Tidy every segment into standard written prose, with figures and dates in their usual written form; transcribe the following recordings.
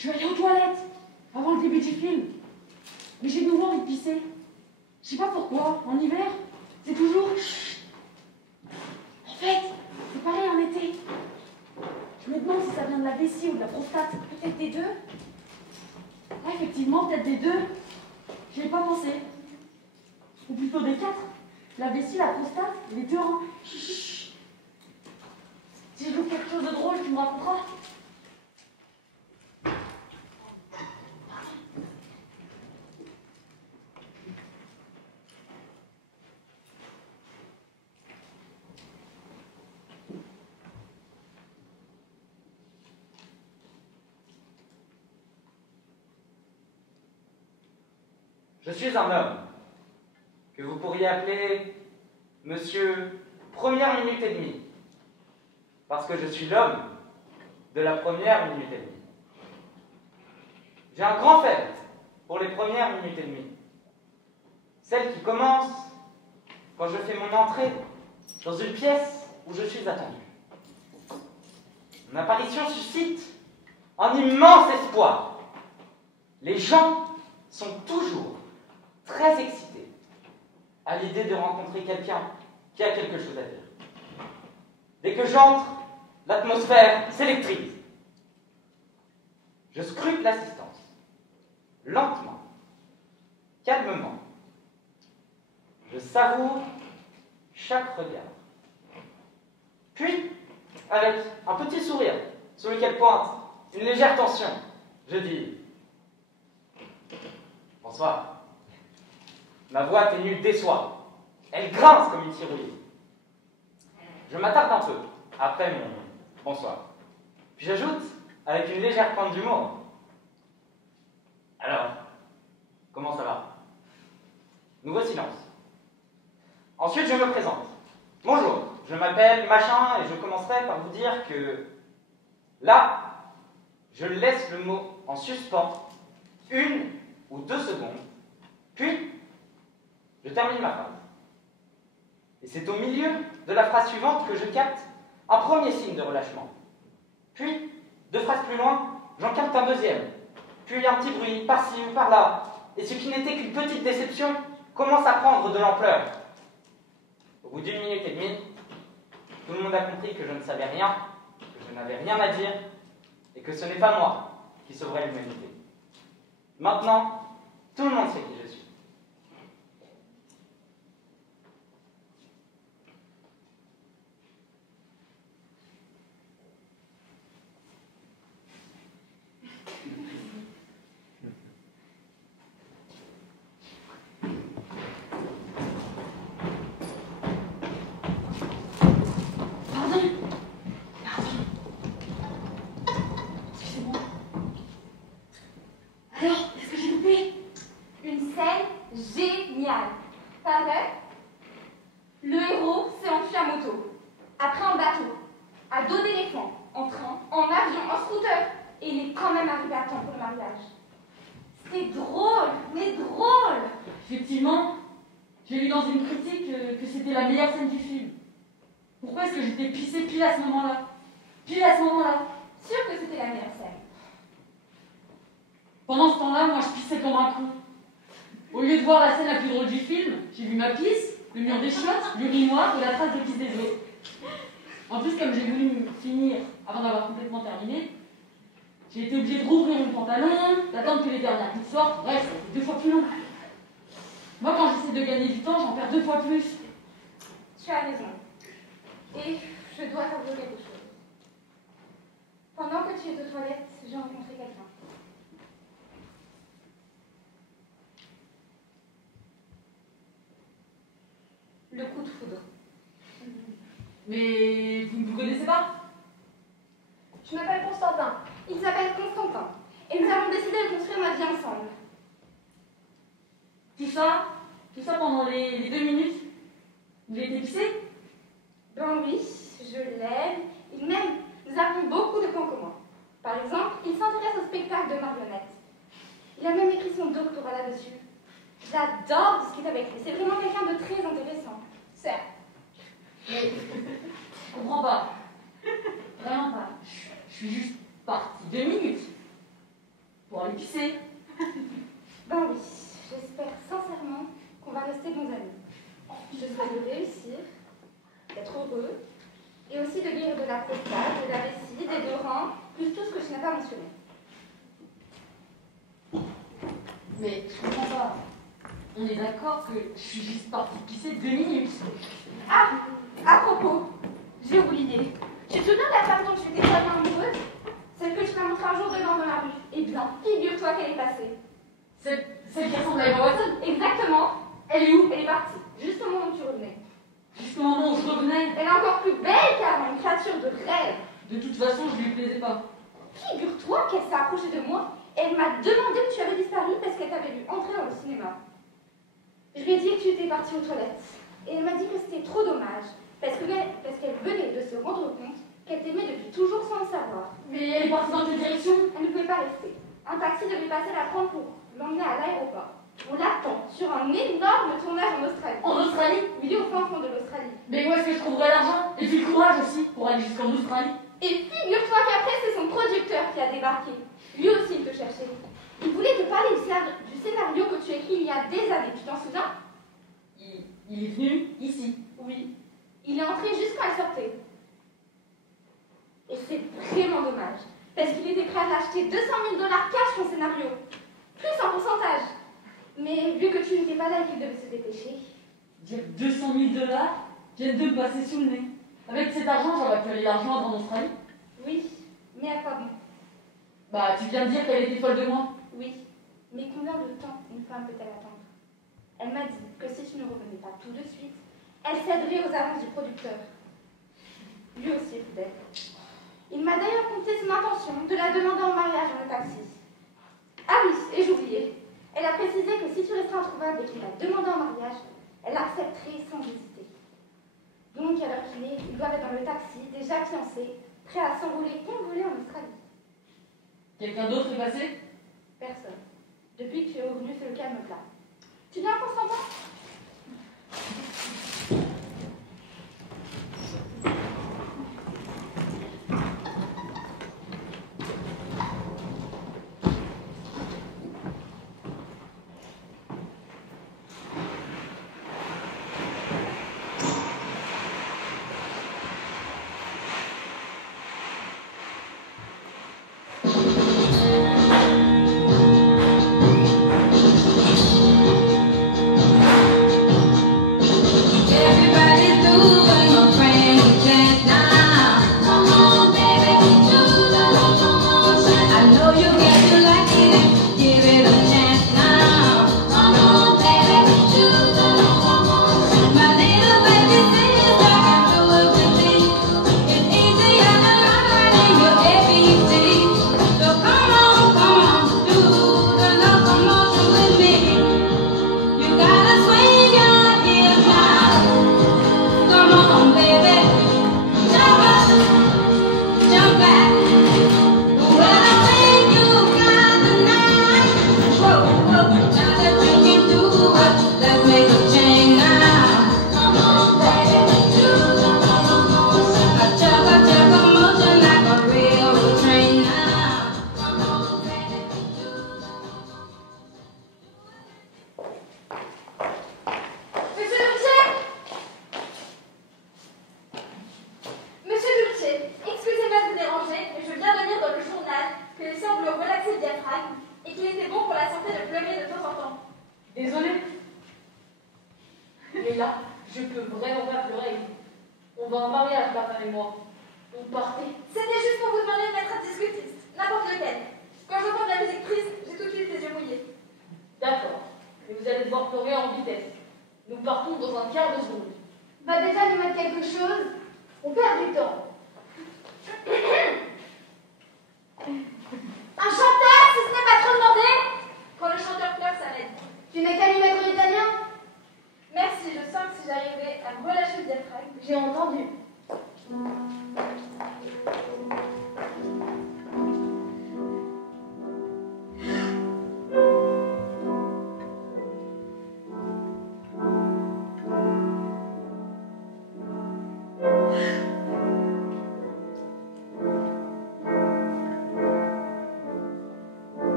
suis allée aux toilettes avant le début du film. Mais j'ai de nouveau envie de pisser. Je sais pas pourquoi, en hiver, c'est toujours... En fait, c'est pareil en été. Je me demande si ça vient de la vessie ou de la prostate. Peut-être des deux. Ah, effectivement, peut-être des deux. J'y ai pas pensé. Ou plutôt des quatre. La vessie, la prostate et les deux reins. Si je loupe quelque chose de drôle, tu me raconteras. Je suis un homme que vous pourriez appeler Monsieur Première Minute et Demie, parce que je suis l'homme de la première minute et demie. J'ai un grand faible pour les premières minutes et demie, celles qui commencent quand je fais mon entrée dans une pièce où je suis attendu. Mon apparition suscite un immense espoir. Les gens sont toujours très excités à l'idée de rencontrer quelqu'un qui a quelque chose à dire. Dès que j'entre, l'atmosphère s'électrise. Je scrute l'assistance, lentement, calmement. Je savoure chaque regard. Puis, avec un petit sourire sur lequel pointe une légère tension, je dis « Bonsoir ». Ma voix ténue déçoit. Elle grince comme une tire-rouillée. Je m'attarde un peu après mon « bonsoir ». Puis j'ajoute, avec une légère pointe d'humour, « Alors, comment ça va ?» Nouveau silence. Ensuite, je me présente. « Bonjour, je m'appelle Machin et je commencerai par vous dire que là, je laisse le mot en suspens 1 ou 2 secondes, puis je termine ma phrase. Et c'est au milieu de la phrase suivante que je capte un premier signe de relâchement. Puis, 2 phrases plus loin, j'en capte un deuxième. Puis un petit bruit par-ci ou par-là. Et ce qui n'était qu'une petite déception commence à prendre de l'ampleur. Au bout d'1 minute et demie, tout le monde a compris que je ne savais rien, que je n'avais rien à dire, et que ce n'est pas moi qui sauverai l'humanité. Maintenant, tout le monde sait qui je suis. Effectivement, j'ai lu dans une critique que c'était la meilleure scène du film. Pourquoi est-ce que j'étais pissée pile à ce moment-là? Pile à ce moment-là? Sûr que c'était la meilleure scène. Pendant ce temps-là, moi je pissais comme un con. Au lieu de voir la scène la plus drôle du film, j'ai vu ma pisse, le mur des chiottes, l'urinoir et la trace de pisse des autres. En plus, comme j'ai voulu finir avant d'avoir complètement terminé, j'ai été obligée de rouvrir mon pantalon, d'attendre que les dernières gouttes sortent. Bref, c'est 2 fois plus long. Moi, quand j'essaie de gagner du temps, j'en perds 2 fois plus. Tu as raison. Et je dois t'avouer quelque chose. Pendant que tu es aux toilettes, j'ai rencontré quelqu'un. Le coup de foudre. Mais vous ne vous connaissez pas? Je m'appelle Constantin. Il s'appelle Constantin. Et nous avons décidé de construire notre vie ensemble. Tout ça pendant les 2 minutes? Vous l'avez pissé? Ben oui, je l'aime. Et même, nous avons beaucoup de points communs. Par exemple, il s'intéresse au spectacle de marionnettes. Il a même écrit son doctorat là-dessus. J'adore discuter avec lui. C'est vraiment quelqu'un de très intéressant. Certes. Mais je comprends pas. Vraiment pas. Je suis juste partie 2 minutes. pouvoir les pisser. Ben oui, j'espère sincèrement qu'on va rester bons amis. Je souhaite de réussir, d'être heureux, et aussi de guérir de la prostate, de la vessie, des deux reins, plus tout ce que je n'ai pas mentionné. Mais je comprends pas. On est d'accord que je suis juste partie pisser 2 minutes. Ah, à propos, j'ai oublié. Tu te souviens de la femme dont tu étais tellement amoureuse? Celle que tu m'as montrée un jour devant dans la rue. Eh bien, figure-toi qu'elle est passée. Celle qui ressemble à Emma Watson? Exactement. Elle est où? Elle est partie, juste au moment où tu revenais. Jusqu'au moment où je revenais. Elle est encore plus belle qu'avant, une créature de rêve. De toute façon, je lui plaisais pas. Figure-toi qu'elle s'est approchée de moi et elle m'a demandé où tu avais disparu parce qu'elle t'avait vu entrer dans le cinéma. Je lui ai dit que tu étais partie aux toilettes et elle m'a dit que c'était trop dommage parce qu'elle venait de se rendre compte qu'elle t'aimait depuis toujours sans le savoir. Mais elle est partie dans quelle direction? Elle ne pouvait pas rester. Un taxi devait passer la prendre pour l'emmener à l'aéroport. On l'attend sur un énorme tournage en Australie. En Australie? Oui, au fin fond de l'Australie. Mais où est-ce que je trouverai l'argent? Et puis le courage aussi pour aller jusqu'en Australie. Et figure-toi qu'après, c'est son producteur qui a débarqué. Lui aussi, il te cherchait. Il voulait te parler du scénario que tu as écrit il y a des années. Tu t'en souviens? Il est venu ici. Oui. Il est entré juste quand elle sortait. Et c'est vraiment dommage. Parce qu'il était prêt à t'acheter 200 000 $ cash son scénario. Plus en pourcentage. Mais vu que tu n'étais pas là et qu'il devait se dépêcher. Dire 200 000 $ viennent de me passer sous le nez. Avec cet argent, j'aurais pu aller la rejoindre en Australie. Oui, mais à quoi bon? Bah, tu viens de dire qu'elle était folle de moi. Oui, mais combien de temps une femme peut-elle attendre? Elle m'a dit que si tu ne revenais pas tout de suite, elle céderait aux avances du producteur. Lui aussi est fidèle. Il m'a d'ailleurs confié son intention de la demander en mariage dans le taxi. Ah oui, et j'oubliais. Elle a précisé que si tu restais introuvable et qu'il l'a demandé en mariage, elle accepterait sans hésiter. Donc, à l'heure qu'il est, ils doivent être dans le taxi, déjà fiancés, prêts à s'envoler comme voler en Australie. Quelqu'un d'autre est passé? Personne. Depuis que tu es revenu, c'est le calme plat. Tu viens Constantin?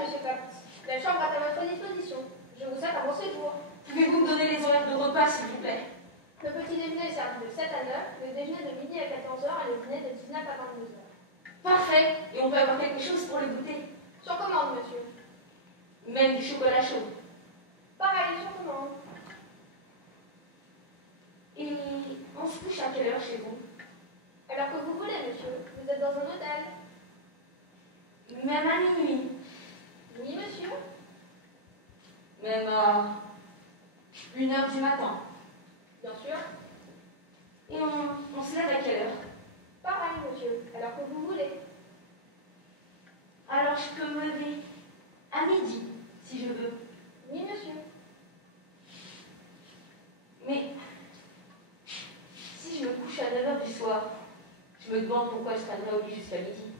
monsieur Papus. La chambre est à votre disposition. Je vous souhaite un bon séjour. Pouvez-vous me donner les horaires de repas, s'il vous plaît? Le petit déjeuner est servi de 7 à 9, le déjeuner de midi à 14 heures et le dîner de 19 à 22 heures. Parfait. Et on peut avoir quelque chose pour le goûter? Sur commande, monsieur. Même du chocolat chaud? Pareil, sur commande. Et on se couche à quelle heure chez vous? Alors que vous voulez, monsieur. Vous êtes dans un hôtel. Même à minuit? Oui, monsieur. Même à 1 heure du matin? Bien sûr. Et on se lève à quelle heure? Pareil, monsieur. Alors que vous voulez. Alors je peux me lever à midi, si je veux. Oui, monsieur. Mais si je me couche à 9 heures du soir, je me demande pourquoi je traînerai au lit jusqu'à midi.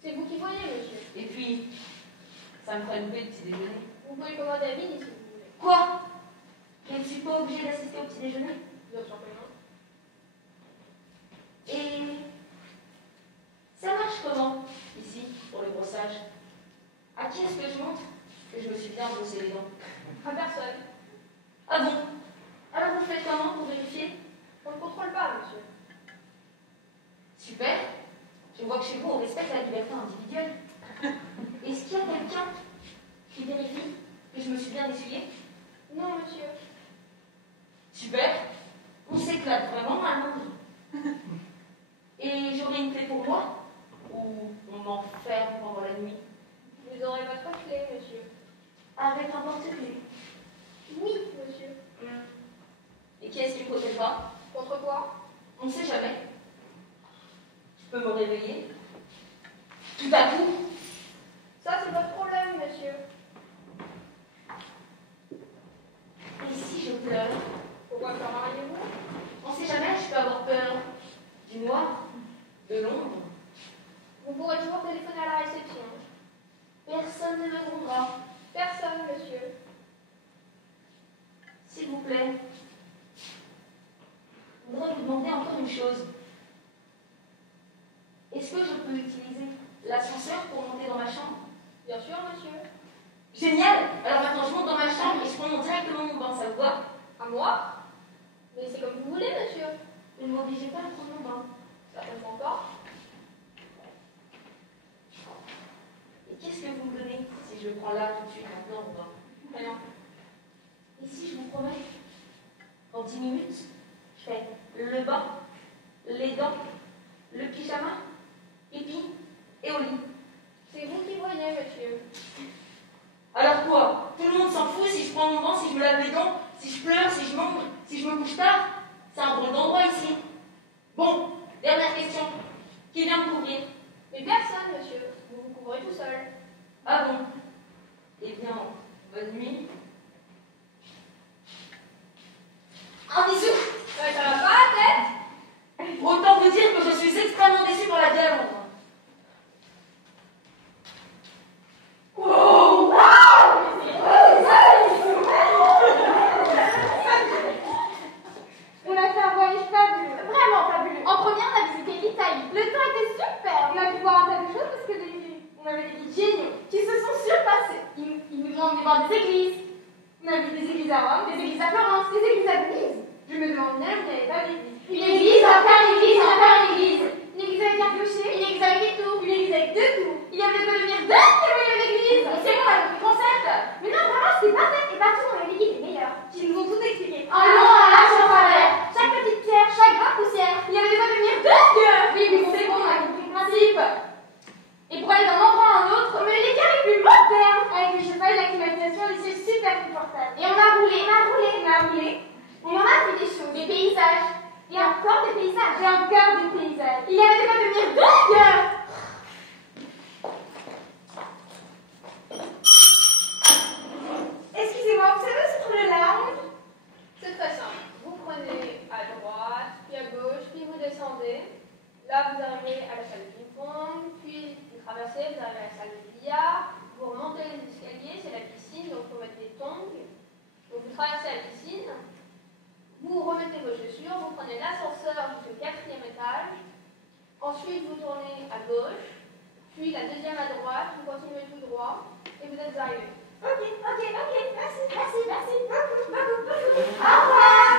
C'est vous qui voyez, monsieur. Et puis, ça me fera une paix de petit déjeuner. Vous pouvez commander à midi si vous voulez. Quoi? Je ne suis pas obligée d'assister au petit déjeuner? Bien sûr que non. Et ça marche comment, ici, pour le brossage? À qui est-ce que je montre que je me suis bien brossé les dents? À personne. Ah bon? Alors vous faites comment pour vérifier? On ne contrôle pas, monsieur. Super. Je vois que chez vous, on respecte la liberté individuelle. Est-ce qu'il y a quelqu'un qui vérifie que je me suis bien essuyée? Non, monsieur. Super. On s'éclate vraiment à Londres. Et j'aurai une clé pour moi? Ou on m'enferme pendant la nuit? Vous aurez votre clé, monsieur. Avec un porte-clés? Oui, monsieur. Et qui est-ce qu'il faut qu'elle soit? Contre quoi? On ne sait jamais. Je peux me réveiller tout à coup. Ça, c'est votre problème, monsieur. Et si je pleure? Pourquoi pleureriez-vous? On ne sait jamais, je peux avoir peur du noir, de l'ombre. Vous pourrez toujours téléphoner à la réception. Personne ne me répondra. Personne, monsieur. S'il vous plaît, je voudrais vous demander encore une chose. Est-ce que je peux utiliser l'ascenseur pour monter dans ma chambre? Bien sûr, monsieur. Génial! Alors maintenant, je monte dans ma chambre et je prends directement mon bain, ça vous va? À moi? Mais c'est comme vous voulez, monsieur. Ne m'obligez pas à prendre mon bain. Certainement pas. Et qu'est-ce que vous me donnez si je le prends là tout de suite maintenant mon bain? Rien. Et si je vous promets, en 10 minutes, je fais le bain, les dents, le pyjama, pipi et au lit. C'est vous qui voyez, monsieur. Alors quoi? Tout le monde s'en fout si je prends mon bain, si je me lave les dents, si je pleure, si je mange, si je me couche tard. C'est un drôle d'endroit ici. Bon, dernière question. Qui vient me couvrir? Mais personne, monsieur. Vous vous couvrez tout seul. Ah bon? Eh bien, bonne nuit. Un bisou! Ça va pas, la tête? Autant vous dire que je suis extrêmement déçue par la vie à Londres. Oh, On a fait un voyage fabuleux. Vraiment fabuleux. En première, on a visité l'Italie. Le temps était super. On a pu voir un tas de choses parce que on avait des guides géniaux qui se sont surpassés. Ils nous ont emmenés voir des églises. On a vu des églises à Rome, des églises à Florence, des églises à Venise. Je me demande bien où il n'y avait pas d'église. Une église, encore une église, encore une église. Une église avec un clocher, une église avec des tours, une église avec deux tours. Il y avait de quoi devenir deux camions d'église. C'est bon, on a compris le concept. Mais non, vraiment, c'était parfait. Et partout, on avait dit les meilleurs. Qui nous ont tout expliqué. En long, en large, en travers. Chaque petite pierre, chaque grain de poussière. Il y avait de quoi devenir deux dieux. Oui, oui, c'est bon, on a compris le principe. Et pour aller d'un endroit à un autre, mais l'écart est plus moderne. Avec les chauffage, la climatisation, les sièges super confortables. Et on a roulé, on a roulé, on a roulé. Et on a vu des choses, des paysages. Et encore des paysages. Et encore des paysages. Il y avait de quoi devenir dingue. Excusez-moi, vous savez où se trouve le lounge? C'est très simple. Vous prenez à droite, puis à gauche, puis vous descendez. Là, vous arrivez à la salle de ping-pong, puis vous traversez, vous arrivez à la salle de billard. Vous remontez les escaliers, c'est la piscine, donc il faut mettre des tongs. Donc vous traversez la piscine. Vous remettez vos chaussures, vous prenez l'ascenseur jusqu'au 4e étage. Ensuite, vous tournez à gauche, puis la deuxième à droite, vous continuez tout droit. et vous êtes arrivés. Ok, merci, beaucoup. Au revoir.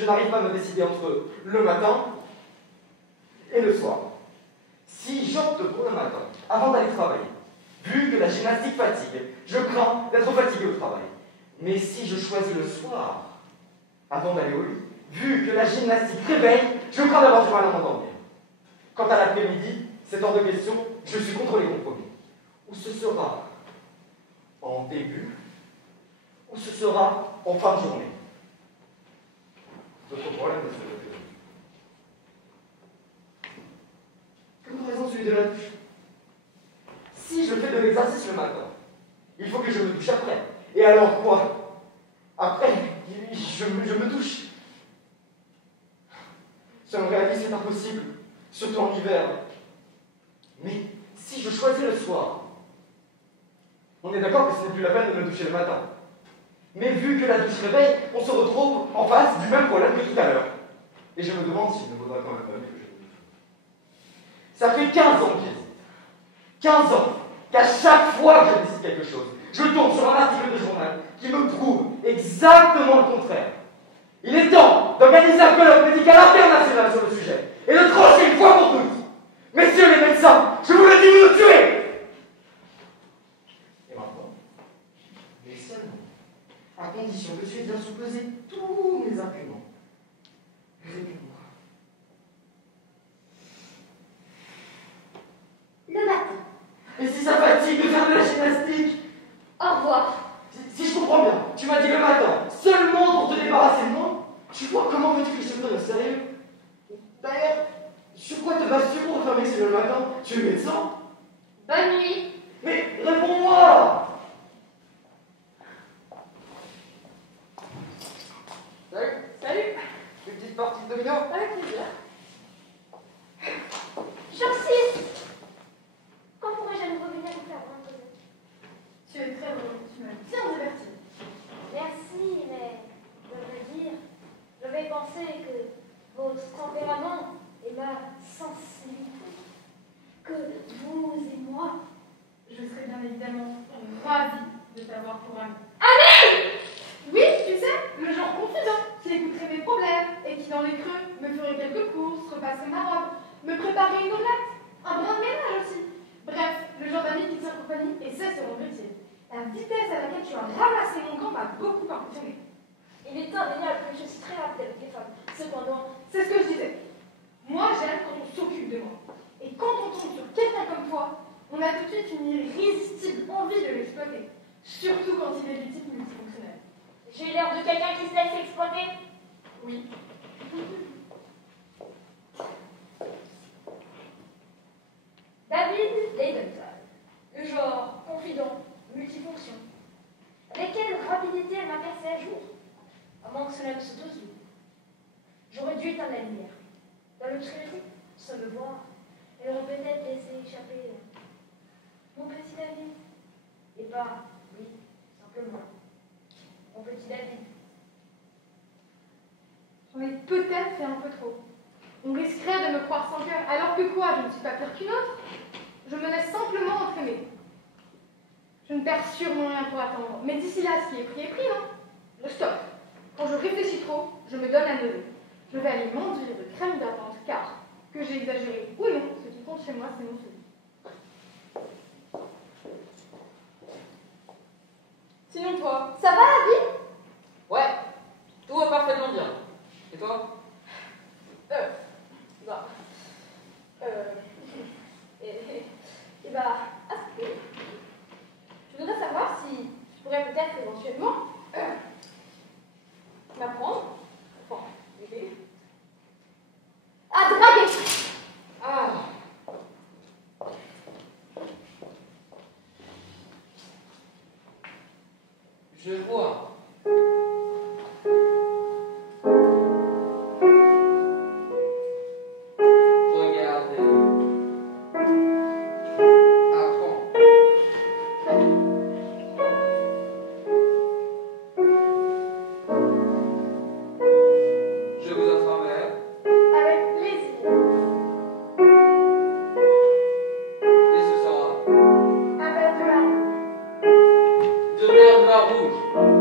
Je n'arrive pas à me décider entre le matin et le soir. Si j'opte pour le matin, avant d'aller travailler, vu que la gymnastique fatigue, je crains d'être fatigué au travail. Mais si je choisis le soir, avant d'aller au lit, vu que la gymnastique réveille, je crains d'avoir du mal à m'endormir. Quant à l'après-midi, c'est hors de question, je suis contre les compromis. Ou ce sera en début, ou ce sera en fin de journée. Votre problème, c'est comme raison celui de la douche. Si je fais de l'exercice le matin, il faut que je me douche après. Et alors quoi? Après, je me douche. Selon le réalisme, c'est impossible, surtout en hiver. Mais si je choisis le soir, on est d'accord que ce n'est plus la peine de me doucher le matin. Mais vu que la douche réveille, on se retrouve en face du même problème que tout à l'heure. Et je me demande s'il ne vaudra quand même pas mieux que je me douche. Ça fait 15 ans que j'hésite. 15 ans. qu'à chaque fois que je décide quelque chose, je tombe sur un article de journal qui me prouve exactement le contraire. Il est temps d'organiser un colloque médical international sur le sujet et de trancher une fois pour toutes. Messieurs les médecins, je vous le dis, vous nous tuez. Et maintenant, mais seulement, à condition que tu aies bien sous-pesé tous mes arguments. Réponds-moi. Le matin. Et si ça fatigue de faire de la gymnastique? Au revoir. Si je comprends bien, tu m'as dit le matin, seulement pour te débarrasser de moi? Tu vois comment veux-tu que je te prenne au sérieux? D'ailleurs, sur quoi te bases-tu pour affirmer que c'est le matin? Tu es médecin? Bonne nuit. Mais réponds-moi! Salut! Salut. Une petite partie de domino? Avec plaisir. Jour 6. Quand pourrais-je à nouveau venir vous faire un peu? Tu es très bon. Tu m'as bien diverti. Merci, mais je veux dire, j'avais pensé que votre tempérament et ma sensibilité, que vous et moi, je serais bien évidemment ravie de t'avoir pour ami. Ami! Oui, tu sais, le genre confident qui écouterait mes problèmes et qui, dans les creux, me ferait quelques courses, repasserait ma robe, me préparer une omelette, un brin de ménage aussi. Bref, le genre d'ami qui tient compagnie, et c'est mon métier. La vitesse à laquelle tu as ramassé mon gant m'a beaucoup impressionné. Il est indéniable que je suis très rapide avec les femmes. Cependant, c'est ce que je disais. Moi, j'aime quand on s'occupe de moi. Et quand on tombe sur quelqu'un comme toi, on a tout de suite une irrésistible envie de l'exploiter. Surtout quand il est du type multifonctionnel. J'ai l'air de quelqu'un qui se laisse exploiter? Oui. David Leidenthal, le genre confident, multifonction. Avec quelle rapidité elle m'a percé à jour? À moins que cela ne se dose. J'aurais dû éteindre la lumière. Dans l'obscurité, sans me voir, elle aurait peut-être laissé échapper mon petit David. Et pas, oui, simplement, mon petit David. J'en ai peut-être fait un peu trop. On risquerait de me croire sans cœur, alors que quoi, je ne suis pas pire qu'une autre. Je me laisse simplement entraîner. Je ne perds sûrement rien pour attendre, mais d'ici là, ce qui est pris, non? Je stoppe. Quand je réfléchis trop, je me donne la nausée. Je vais aller m'enduire de crème hydratante, car, que j'ai exagéré ou non, ce qui compte chez moi, c'est mon souvenir. Sinon toi, ça va la vie? Ouais, tout va parfaitement bien. Et toi? Bah. Et bah, je voudrais savoir si je pourrais peut-être éventuellement m'apprendre, enfin, aider, à draguer. Ah! Je vois. Regardez. Apprends. Je vous offre un verre. Avec plaisir. Et ce sera Un verre de vin. de verre noir rouge.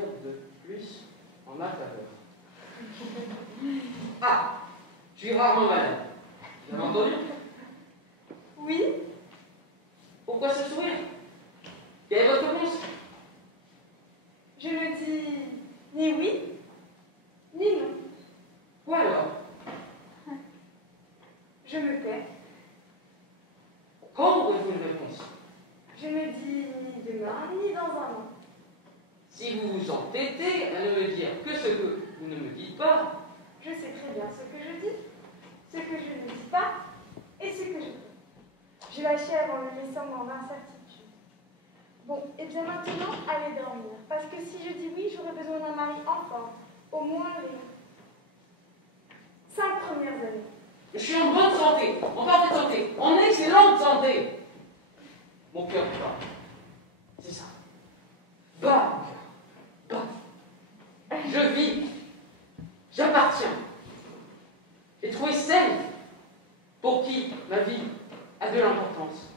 dire de plus en ma faveur. Ah, je suis rarement malade. Vous avez entendu? Oui, Pourquoi ce sourire? Quelle est votre réponse? je ne dis ni oui, ni non. Quoi alors? Je me tais. Quand aurez-vous une réponse? Je ne dis ni demain, ni dans un an. Si vous vous entêtez à ne me dire que ce que vous ne me dites pas, Je sais très bien ce que je dis, ce que je ne dis pas et ce que je dis. Je l'achève en me laissant dans l'incertitude. Bon, et bien maintenant, allez dormir. Parce que si je dis oui, j'aurai besoin d'un mari en forme, au moins rien. 5 premières années. je suis en bonne santé, en parfaite santé, en excellente santé. Mon cœur bat. C'est ça. Bat, mon cœur. Bat. Je vis. J'appartiens. J'ai trouvé celle pour qui ma vie a de l'importance.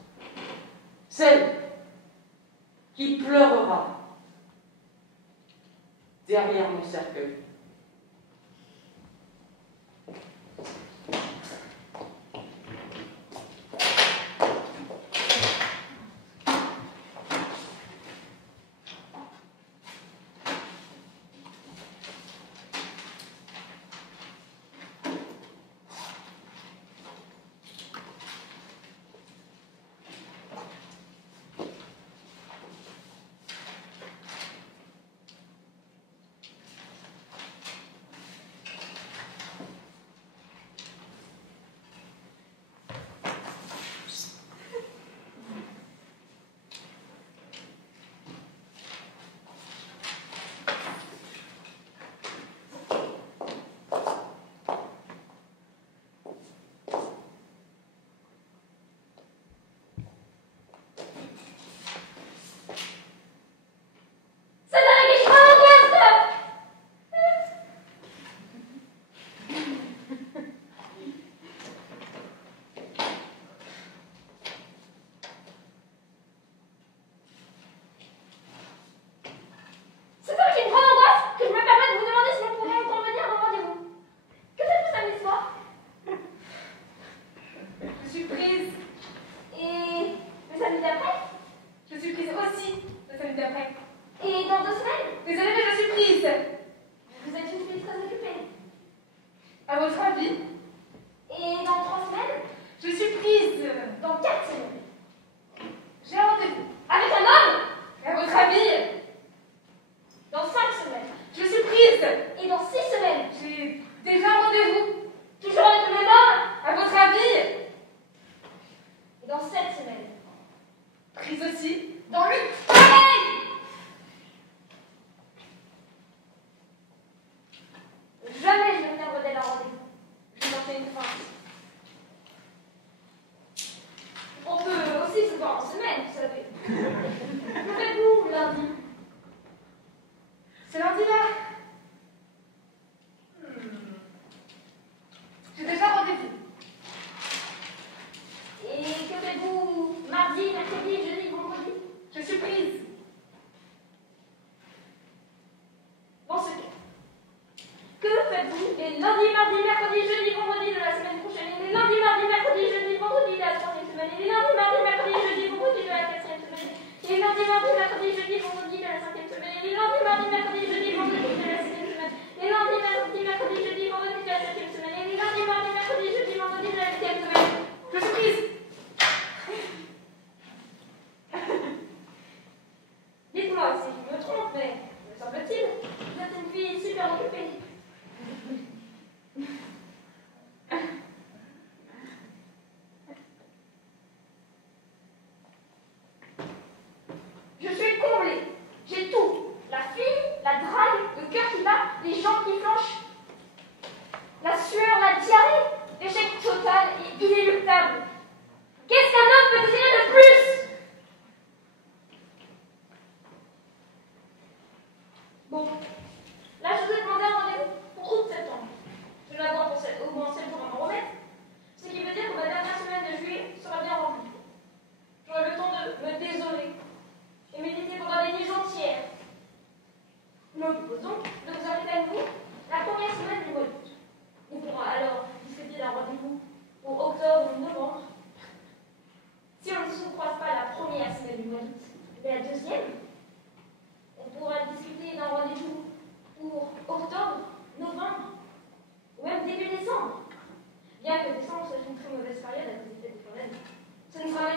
Celle qui pleurera derrière mon cercueil.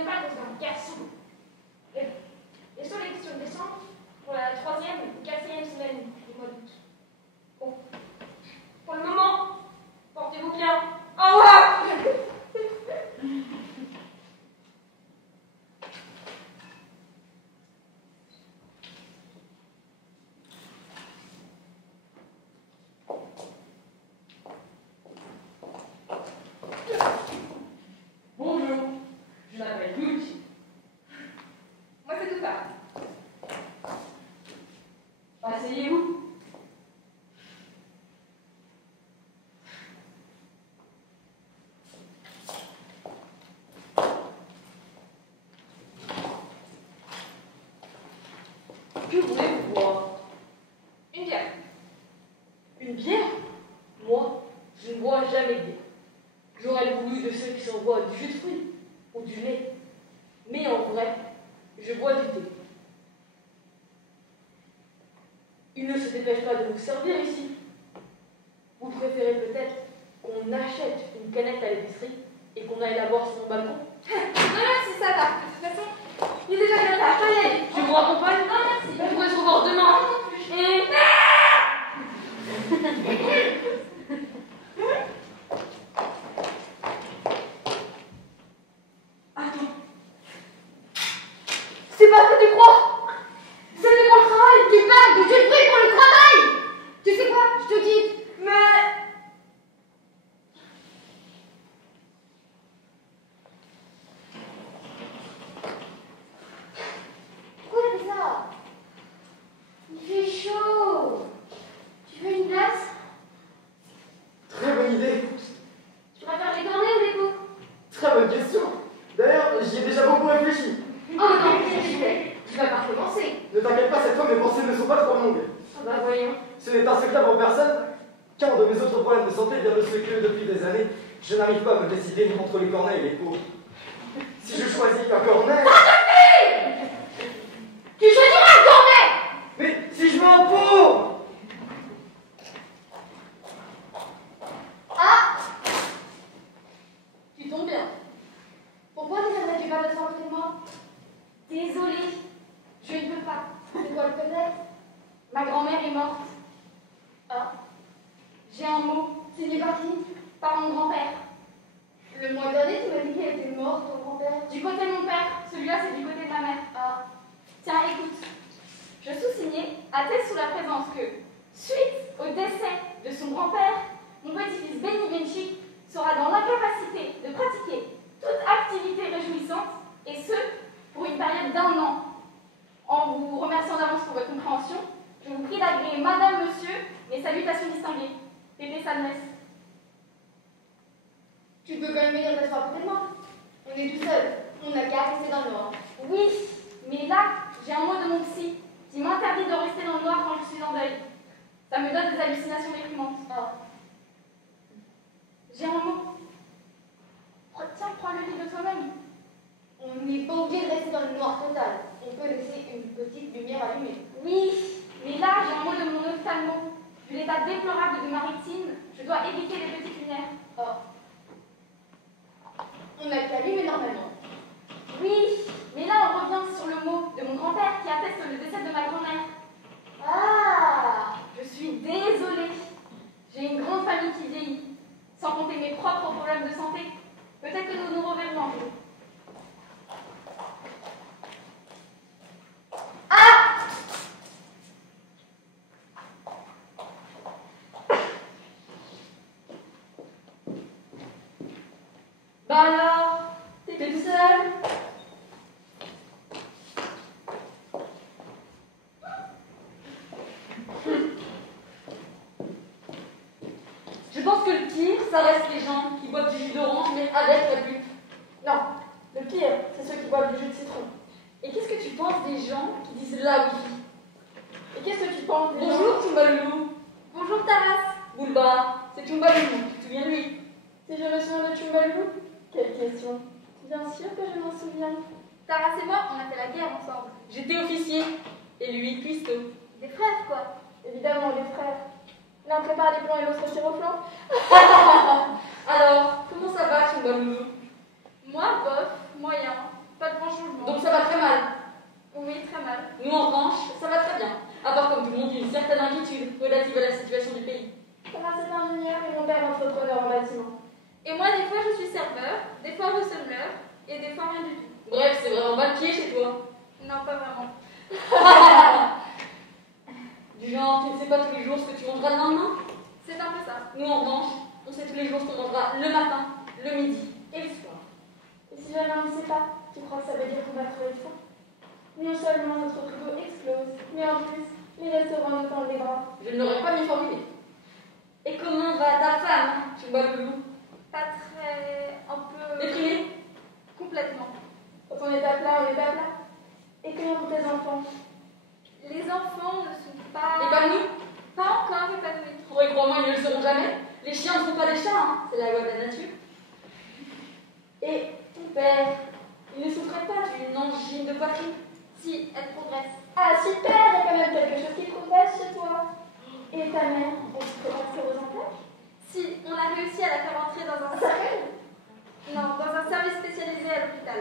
n'est pas dans un garçon. Et sur les questions de décembre, pour la 3e ou 4e semaine du mois d'août. Bon. Pour le moment, portez-vous bien. Au revoir. Bonjour, je m'appelle Gucci. Moi, c'est tout ça. Asseyez-vous. Que voulez-vous boire? Une bière. Une bière? Moi, je ne bois jamais de bière. J'aurais voulu de ceux qui s'envoient du jus de fruits ou du lait. Mais en vrai, je bois du thé. Il ne se dépêche pas de nous servir ici. Vous préférez peut-être qu'on achète une canette à l'épicerie et qu'on aille la boire sur mon balcon? Non, merci, ça va. De toute façon, il est déjà bien tard. Je dois y aller. Je vous raccompagne? Non, merci. On pourrait se revoir demain. Et... Attends. C'est pas ce que tu crois! C'est de mon travail. Tu parles de jus de fruits pour le travail. Tu sais quoi? Je te dis. Mais. Pourquoi tu fais ça? Il fait chaud. Tu veux une glace? Très bonne idée. Tu préfères les cornets ou les pots? Très bonne question. D'ailleurs, j'y ai déjà beaucoup réfléchi. Oh non, tu vas pas recommencer. Ne t'inquiète pas, cette fois, mes pensées ne sont pas trop longues. Ah bah voyons. Ce n'est un secret pour personne, qu'un de mes autres problèmes de santé vient de ce que, depuis des années, je n'arrive pas à me décider entre les cornets et les pots. Si je choisis un cornet... Tu choisiras un cornet. Mais si je veux un pot! Ah! Tu tombes bien. Pourquoi ne viendrais-tu pas t'asseoir à côté de moi? Désolée, je ne peux pas. C'est quoi le peut-être? Ma grand-mère est morte. Ah. J'ai un mot signé par qui? Par mon grand-père. Le mois dernier, tu m'as dit qu'elle était morte, ton grand-père. Du côté de mon père. Celui-là, c'est du côté de ma mère. Ah. Tiens, écoute. Je sous-signais, atteste sous la présence que, suite au décès de son grand-père, mon petit-fils Benny Benchik sera dans l'incapacité de pratiquer toute activité réjouissante, et ce, pour une période d'1 an. En vous remerciant d'avance pour votre compréhension, je vous prie d'agréer Madame, Monsieur, mes salutations distinguées. Pépé Salmès. Tu peux quand même venir t'asseoir à côté de moi. On est tout seul. On n'a qu'à rester dans le noir. Oui, mais là, j'ai un mot de mon psy qui m'interdit de rester dans le noir quand je suis en deuil. Ça me donne des hallucinations déprimantes. Ah. J'ai un mot. Tiens, prends le livre de toi-même. On n'est pas obligé de rester dans le noir total. On peut laisser une petite lumière allumée. Oui, mais là, j'ai un mot de mon ophtalmo. Vu l'état déplorable de ma rétine, je dois éviter les petites lumières. Oh. On n'a qu'à allumer normalement. Oui, mais là, on revient sur le mot de mon grand-père qui atteste le décès de ma grand-mère. Ah, je suis désolée. J'ai une grande famille qui vieillit, sans compter mes propres problèmes de santé. Peut-être que nous nous reverrons un jour. Ah! Bah alors, t'étais tout seul? Je pense que le pire, ça reste les gens qui boivent du jus d'orange, mais avec la pulpe. Non, le pire, c'est ceux qui boivent du jus de citron. Et qu'est-ce que tu penses des gens qui disent la oui? Et qu'est-ce que tu penses des gens? Bonjour Toumbalou. Bonjour Taras. Boulba, c'est Toumbalou, tu te souviens de lui? Si je me souviens de Chumbalou? Quelle question? Bien sûr que je m'en souviens. Taras et moi, on a fait la guerre ensemble. J'étais officier, et lui cuistot. Des frères, quoi. Évidemment, les frères. L'un prépare les plans et l'autre tire au flanc. Alors, comment ça va Toumbalou? Moi, bof, moyen. et des fois rien du tout. Bref, c'est vraiment pas le pied chez toi. Non, pas vraiment. Du genre, tu ne sais pas tous les jours ce que tu mangeras le lendemain? C'est un peu ça. Nous, en revanche, on sait tous les jours ce qu'on mangera le matin, le midi et le soir. Et si jamais on ne sait pas, tu crois que ça veut dire qu'on va crever de faim? Non seulement notre frigo explose, mais en plus, les restaurants nous tendent les bras. Je ne l'aurais pas mis formulé. Et comment va ta femme, Chouba-Loulou? Pas très... un peu... Déprimée? Complètement. Quand on est à plat, on est à plat. Et comment vont tes enfants? Les enfants ne sont pas... Épanouis? Pas encore épanouis. Oh, et crois-moi, ils ne le seront jamais. Les chiens ne sont pas des chats, hein. C'est la loi de la nature. Et ton père, il ne souffrait pas d'une angine de poitrine? Si, elle progresse. Ah super, il y a quand même quelque chose qui progresse chez toi. Et ta mère, elle se prépare aux emplois? Si, on a réussi à la faire entrer dans un... Non, dans un service spécialisé à l'hôpital.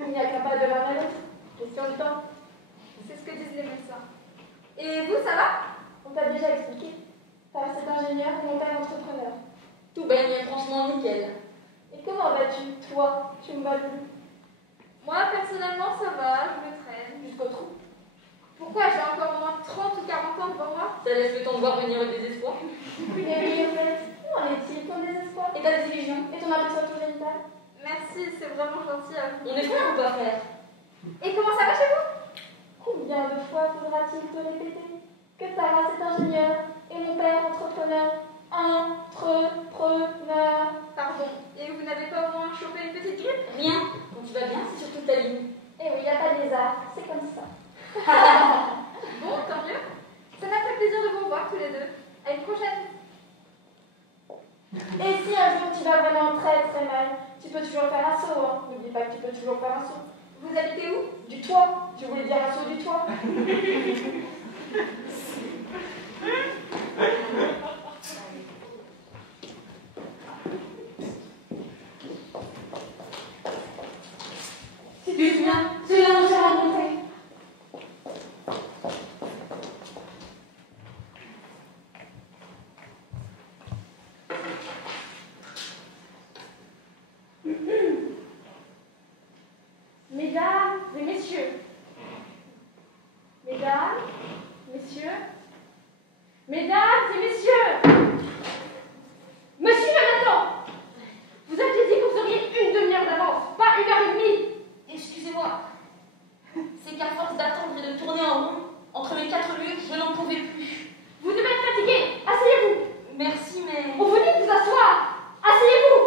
Il n'y a qu'un pas de l'un à l'autre. Question du temps. C'est ce que disent les médecins. Et vous, ça va? On t'a déjà expliqué. Père, c'est ingénieur et mon père entrepreneur. Tout baigne franchement nickel. Et comment vas-tu, toi, Chouba-Loulou? Moi, personnellement, ça va, je me traîne. Jusqu'au trou. Pourquoi? J'ai encore au moins 30 ou 40 ans devant moi. Ça laisse le temps de voir venir le désespoir. Et oui, en fait, où en est-il ton désespoir? Et ta désillusion? Et ton aperçoit génital? Merci, c'est vraiment gentil à vous. On est frères ou pas frères? Et comment ça va chez vous? Combien de fois faudra-t-il te répéter que ta race est ingénieur et mon père entrepreneur? Entrepreneur. Pardon, et vous n'avez pas au moins chopé une petite grippe? Rien. Quand tu vas bien, c'est sur toute ta ligne. Eh oui, il n'y a pas de lézard, c'est comme ça. Bon, tant mieux. Ça m'a fait plaisir de vous revoir tous les deux. À une prochaine. Et si un jour tu vas vraiment très très mal, tu peux toujours faire un saut, hein. N'oublie pas que tu peux toujours faire un saut. Vous habitez où? Du toit, tu voulais dire un saut du toit? Si tu te souviens, c'est là où on s'est rencontrés. Mesdames et messieurs, mesdames, messieurs, mesdames et messieurs, monsieur Jonathan, vous aviez dit que vous auriez une demi-heure d'avance, pas 1h30. Excusez-moi. C'est qu'à force d'attendre et de tourner en rond, entre mes 4 lieux, je n'en pouvais plus. Vous devez être fatigué, asseyez-vous. Merci, mais... On vous dit de vous asseoir, asseyez-vous.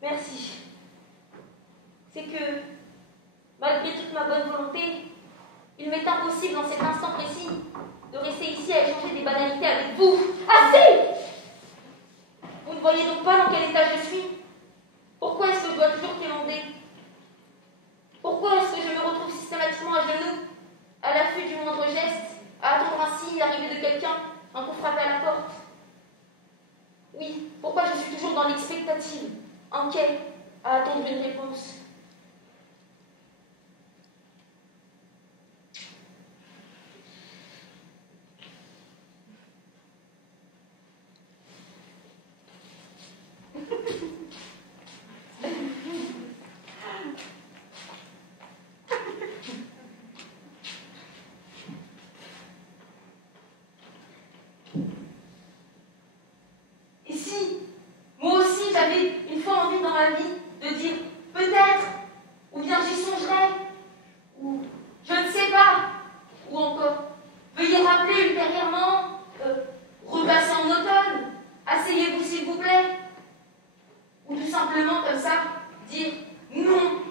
Merci. C'est que, malgré toute ma bonne volonté, il m'est impossible en cet instant précis de rester ici à échanger des banalités avec vous. Assez. Vous ne voyez donc pas dans quel état je suis? Pourquoi est-ce que je dois toujours quémander? Pourquoi est-ce que je me retrouve systématiquement à genoux, à l'affût du moindre geste, à attendre ainsi l'arrivée de quelqu'un, un coup frappé à la porte? Oui, pourquoi je suis toujours dans l'expectative, inquiet, à attendre une réponse? Et si, moi aussi, j'avais une fois envie dans ma vie de dire peut-être, ou bien j'y songerai, ou je ne sais pas, ou encore veuillez rappeler ultérieurement, repassez en automne, asseyez-vous s'il vous plaît, ou tout simplement comme ça, dire non,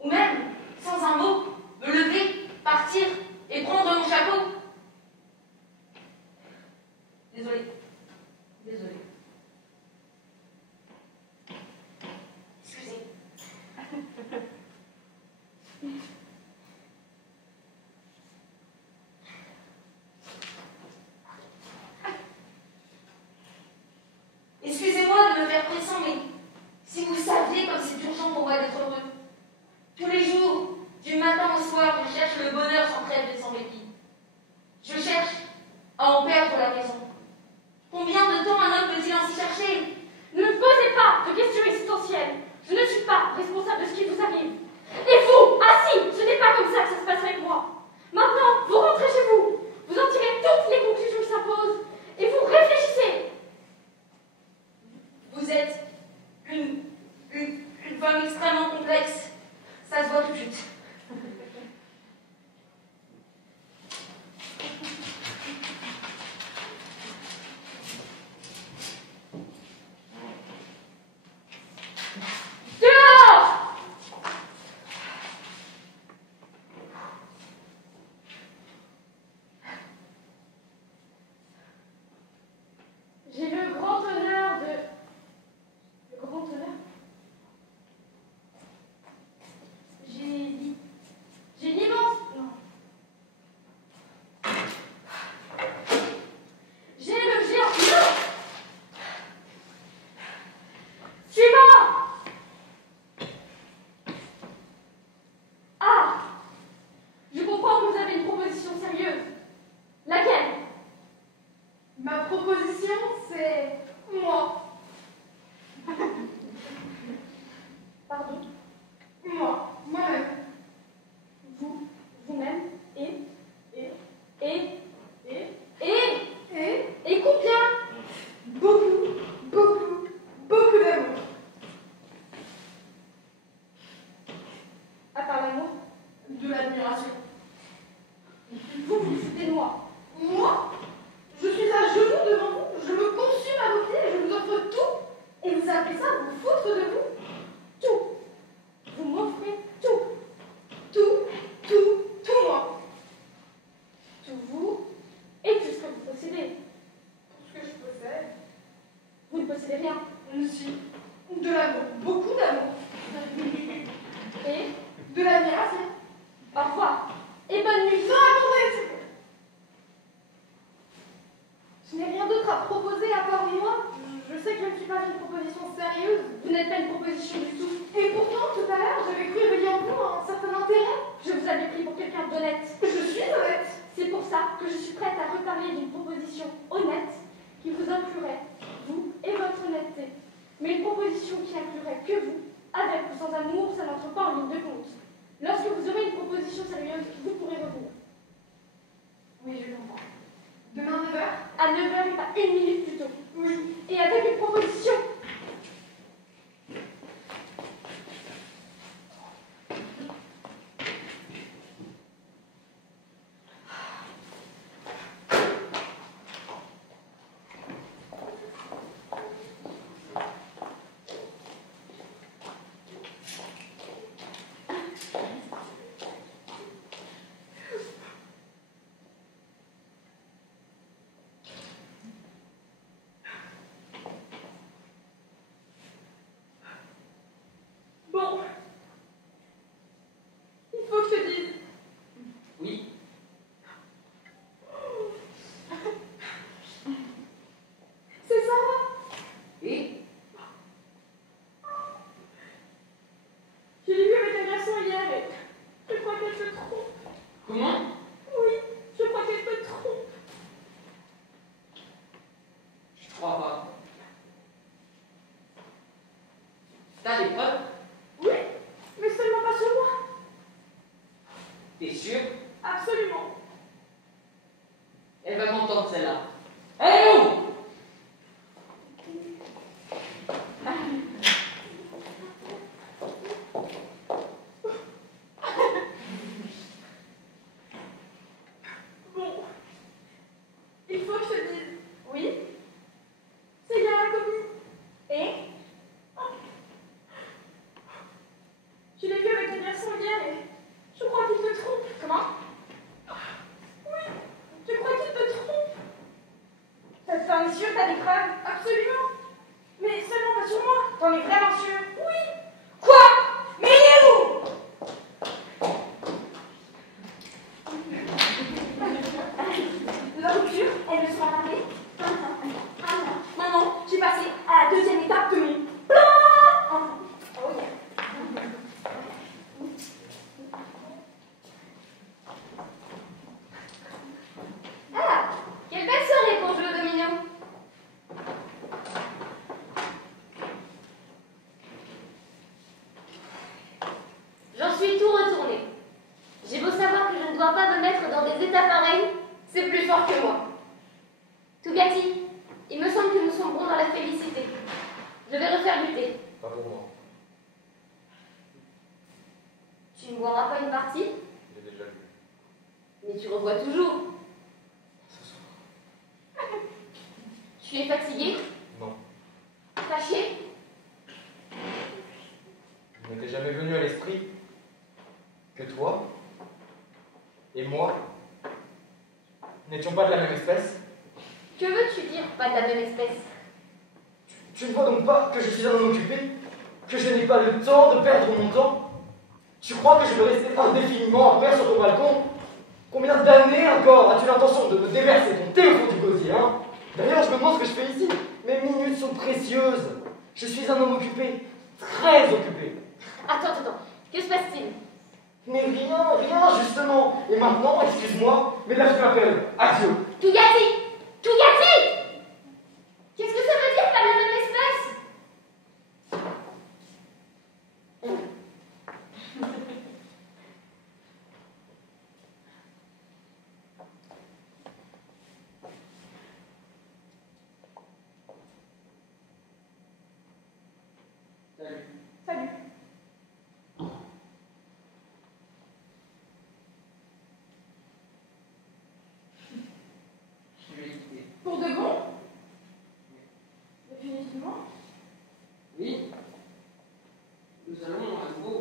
ou même, sans un mot, me lever, partir et prendre mon chapeau. Désolée. Désolée. Excusez. Excusez-moi de me faire pression, mais si vous saviez comme c'est urgent pour moi d'être complexe. Ça se voit tout de suite. J'ai le grand honneur de... Le grand honneur? J'ai l'immense... Non. J'ai le géant... Non. Suivant. Ah, je comprends que vous avez une proposition sérieuse. Laquelle? Ma proposition, c'est moi. Pardon? Moi-même. Vous-même, et combien? Beaucoup d'amour. À part l'amour? De l'admiration. Vous vous foutez de moi. Moi? Je suis à genoux devant vous, je me consume à vos pieds, je vous offre tout, et vous appelez ça vous foutre de vous? Tout. Vous m'offrez tout. Tout moi. Tout vous, et tout ce que vous possédez. Tout ce que je possède? Vous ne possédez rien. Si. De l'amour, beaucoup d'amour. Et de l'admiration. Au revoir. Et bonne nuit. Non, attendez, s'il vous plaît. Je n'ai rien d'autre à proposer à part moi. Je sais que je ne suis pas une proposition sérieuse. Vous n'êtes pas une proposition du tout. Et pourtant, tout à l'heure, j'avais cru éveiller en vous un certain intérêt. Je vous avais pris pour quelqu'un d'honnête. Je suis honnête. C'est pour ça que je suis prête à reparler d'une proposition honnête qui vous inclurait, vous et votre honnêteté. Mais une proposition qui inclurait que vous, avec ou sans amour, ça n'entre pas en ligne de compte. Lorsque vous aurez une proposition sérieuse, vous pourrez revenir. Oui, je comprends. Demain 9h? À 9h et pas une minute plus tôt. Oui. Et avec une proposition. Bon. Il faut que je te dise. Oui. C'est ça. Et Je l'ai vu avec un garçon hier et je crois qu'elle se trompe. comment? Oui, je crois qu'elle se trompe. Je crois pas. T'as des preuves? Oui, mais seulement pas sur moi. T'es sûr? Absolument. Elle va m'entendre celle-là. Hé où? Bon. Il faut que je te dise. Oui. C'est bien inconnu. Et je l'ai vu avec un garçon hier et je crois qu'il te trompe. Comment? Oui, je crois qu'il te trompe. Cette femme est sûre, t'as des preuves? Absolument. Mais seulement pas sur moi. T'en es vraiment sûr? Oui. Quoi? Mais il est où? La rupture, elle me sera rappelée. Maman, j'ai passé à la deuxième étape de mon plan. Oh yeah. Ah, quelle belle soirée pour jouer au domino. ne boiras pas une partie? J'ai déjà vu. Mais tu revois toujours. Ce soir. Tu es fatigué? Non. Fâché? Il n'était jamais venu à l'esprit que toi et moi n'étions pas de la même espèce. Que veux-tu dire, pas de la même espèce? Tu ne vois donc pas que je suis un homme occupé? Que je n'ai pas le temps de perdre mon temps? Tu crois que je vais rester indéfiniment à faire sur ton balcon? Combien d'années encore as-tu l'intention de me déverser ton thé au fond du gosier, hein? D'ailleurs, je me demande ce que je fais ici. Mes minutes sont précieuses. Je suis un homme occupé, très occupé. Attends. Que se passe-t-il? Mais rien, justement. Et maintenant, excuse-moi, mais là je m'appelle. Adieu. Tout gâté! Qu'est-ce que ça veut dire, pas de la même espèce? Salut. Salut. Je vais quitter. Pour de bon? Définitivement. Oui. Nous allons à nouveau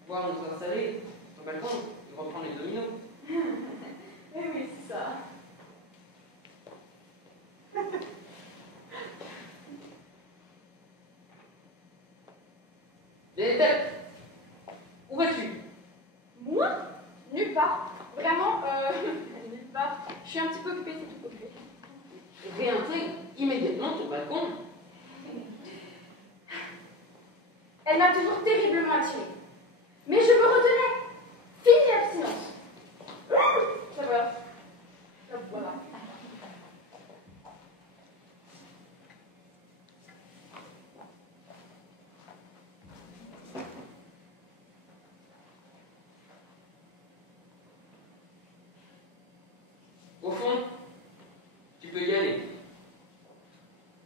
pouvoir nous installer sur le balcon et reprendre les dominos. Eh oui, c'est ça. Déteste. Où vas-tu? Moi? Nulle part. Vraiment, nulle part. Je suis un petit peu occupée, c'est tout occupé. Réintègre immédiatement ton balcon. Elle m'a toujours terriblement attirée. Mais je me retenais. Fini l'abstinence. Ça va. Voilà. Au fond, tu peux y aller.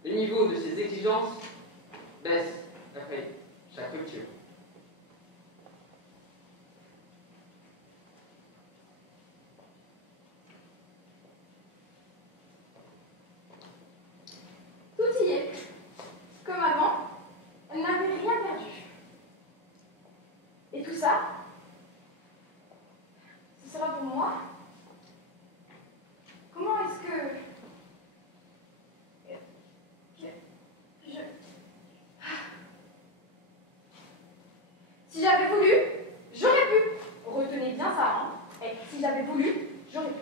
Le niveau de ses exigences baisse après chaque rupture. Tout y est. Comme avant, elle n'avait rien perdu. Et tout ça, ce sera pour moi. Comment est-ce que... Je... Si j'avais voulu, j'aurais pu. Retenez bien ça, hein. Et si j'avais voulu, j'aurais pu.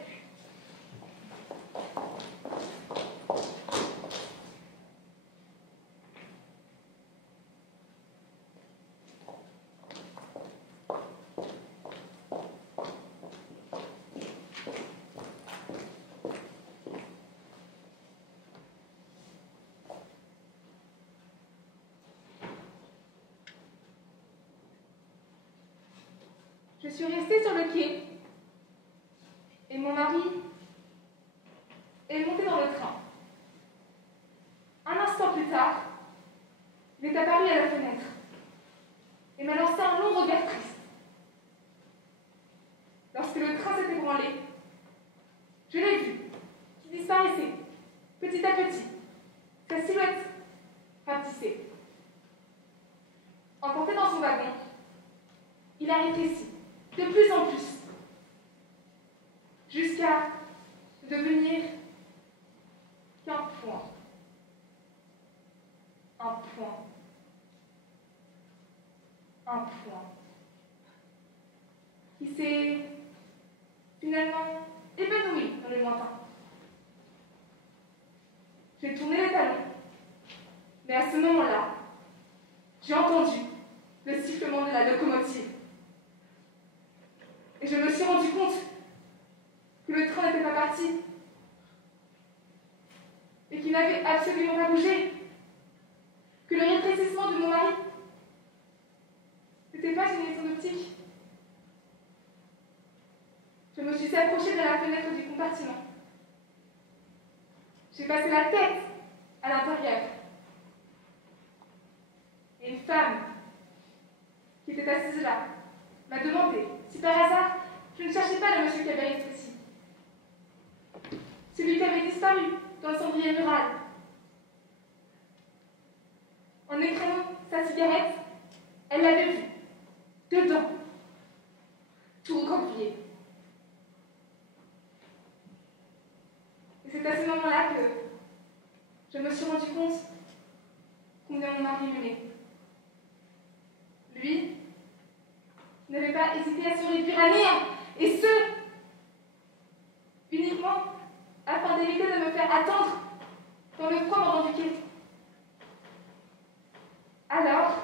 Je suis restée sur le quai et mon mari est monté dans le train. Un instant plus tard, il est apparu à la fenêtre et m'a lancé un long regard triste. Lorsque le train s'est ébranlé, je l'ai vu, qui disparaissait, petit à petit, sa silhouette rapetissait. Emporté dans son wagon, il a rétréci de plus en plus, jusqu'à devenir qu'un point. Un point. Un point. Qui s'est finalement évanoui dans le lointain. J'ai tourné les talons, mais à ce moment-là, j'ai entendu le sifflement de la locomotive. Et je me suis rendu compte que le train n'était pas parti et qu'il n'avait absolument pas bougé, que le rétrécissement de mon mari n'était pas une illusion d'optique. Je me suis approchée de la fenêtre du compartiment. J'ai passé la tête à l'intérieur. Et une femme qui était assise là, m'a demandé si par hasard je ne cherchais pas le monsieur qui avait été ici. Celui qui avait disparu dans le cendrier mural. En écrasant sa cigarette, elle l'avait vu, dedans, tout recroquevillé. Et c'est à ce moment-là que je me suis rendu compte combien mon mari m'aimait. Lui n'avait pas hésité à se réduire à néant, et ce, uniquement afin d'éviter de me faire attendre dans le froid m'ordant du quai. Alors,